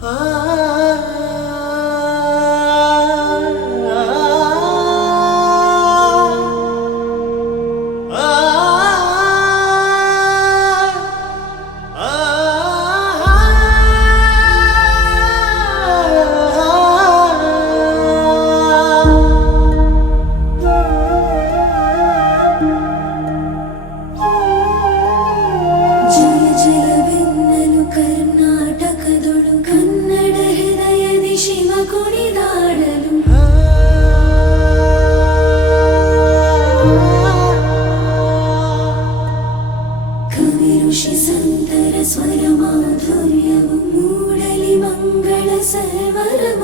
Ah. സ്വരമാധുര്യവും മൂടലി മംഗള സർവരവും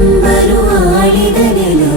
ಅಂಬರು ಆಡಿದನೆನು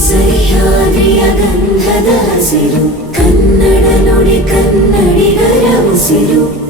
ಕೇಸರಿಯಾದ್ರಿಯ ಗಂಧದ ಹಸಿರು. ಕನ್ನಡ ನುಡಿ ಕನ್ನಡಿಗರ ಉಸಿರು.